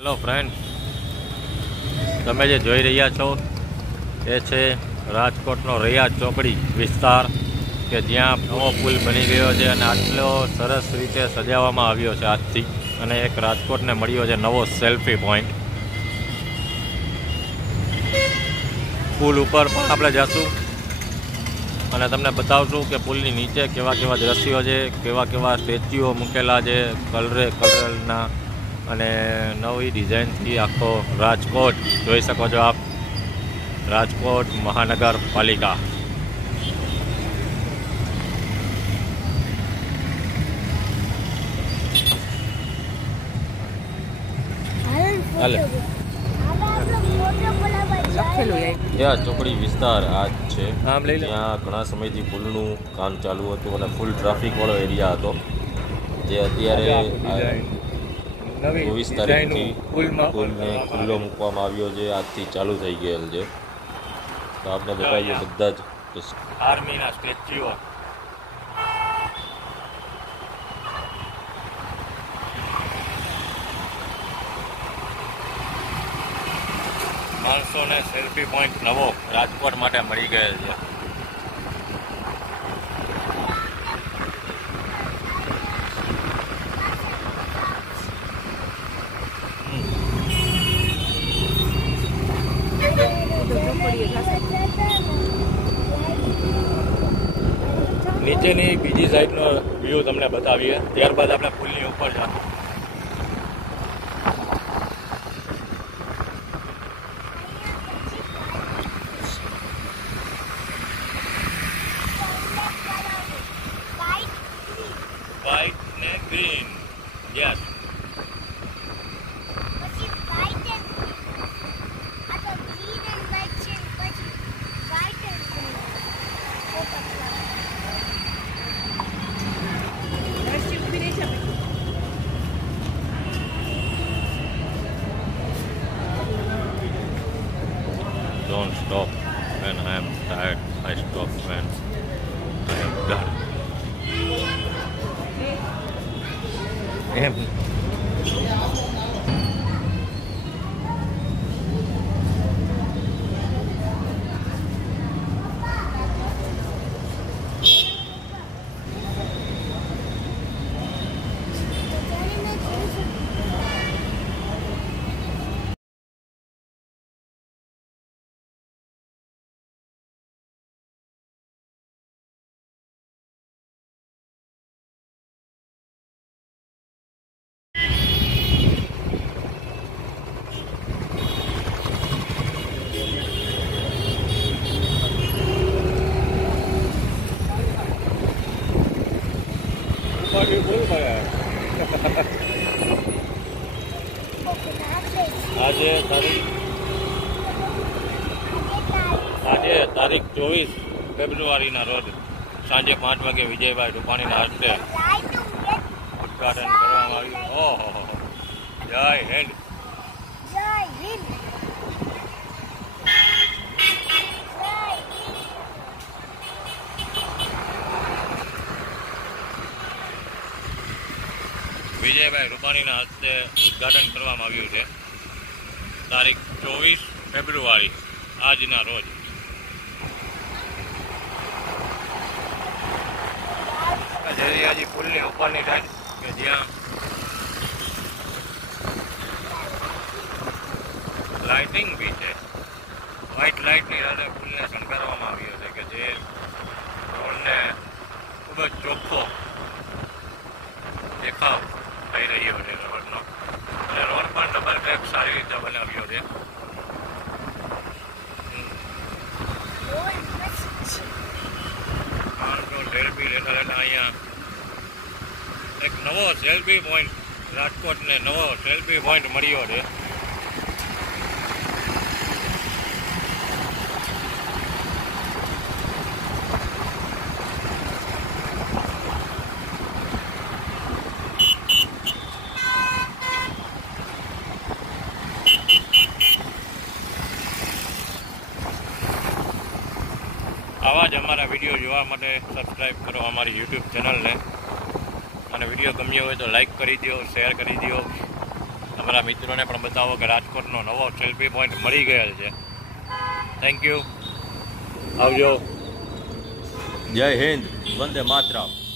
Hello friend, તમે જે જોઈ રહ્યા છો એ છે રાજકોટનો રૈયા ચોકડી વિસ્તાર કે જ્યાં નવો પુલ બની ગયો છે અને આટલો સરસ રીતે સજાવવામાં આવ્યો છે આજથી. અને એક રાજકોટને મળ્યો છે નવો સેલ્ફી પોઈન્ટ. પુલ ઉપર પણ આપણે જઈશું અને તમને બતાવશું કે પુલની નીચે કેવા કેવા દ્રશ્યો છે, કેવા કેવા સ્ટેચ્યુઓ મૂકેલા છે કલરના, અને નવી ડિઝાઇનથી આખો રાજકોટ જોઈ શકો છો આપ. રાજકોટ મહાનગરપાલિકા. ચોકડી વિસ્તાર આ જ છે. ત્યાં ઘણા સમયથી પુલનું કામ ચાલુ હતું અને ફૂલ ટ્રાફિક વાળો એરિયા હતો, જે અત્યારે 24 તારીખથી પુલને ખુલ્લો મૂકવામાં આવ્યો છે. આજથી ચાલુ થઈ ગયેલ છે. તો આપણે બતાવીએ બધા જ આર્મીના સ્ટેચ્યુઓ. માણસોને સેલ્ફી પોઈન્ટ નવો રાજકોટ માટે મળી ગયેલ છે. નીચેની બીજી સાઈડનો વ્યૂ તમને બતાવીએ, ત્યારબાદ આપણે પુલની ઉપર જઈએ. વ્હાઈટ ને green, yes. Don't stop when I am tired. I stop when I am done. આજે તારીખ 24 ફેબ્રુઆરીના રોજ સાંજે 5 વાગે વિજયભાઈ રૂપાણીના હસ્તે ઉદઘાટન કરવામાં આવ્યું. ઓહો, જય હિન્દ. વિજયભાઈ રૂપાણીના હસ્તે ઉદઘાટન કરવામાં આવ્યું છે તારીખ 24 ફેબ્રુઆરી આજના રોજ. હજી પુલની ઉપરની સાઈડ કે જ્યાં લાઇટિંગ બી છે, વ્હાઇટ લાઇટની સાથે પુલને શણગારવામાં આવ્યો છે કે જે રોડને ખૂબ જ ચોખ્ખો દેખાવ થઈ રહ્યો છે રોડનો. અને રોડ પણ ડબલ ટ્રેક સારી રીતે બનાવ્યો છે. અહીંયા એક નવો સેલ્ફી પોઈન્ટ, રાજકોટને નવો સેલ્ફી પોઈન્ટ મળ્યો છે. આવા જ અમારા વિડીયો જોવા માટે સબસ્ક્રાઈબ કરો અમારી યુટ્યુબ ચેનલને. અને વિડીયો ગમ્યો હોય તો લાઈક કરી દો, શેર કરી દો. તમારા મિત્રોને પણ બતાવો કે રાજકોટનો નવો સેલ્ફી પોઈન્ટ મળી ગયેલ છે. Thank you. આવજો. જય હિન્દ, વંદે માતરમ.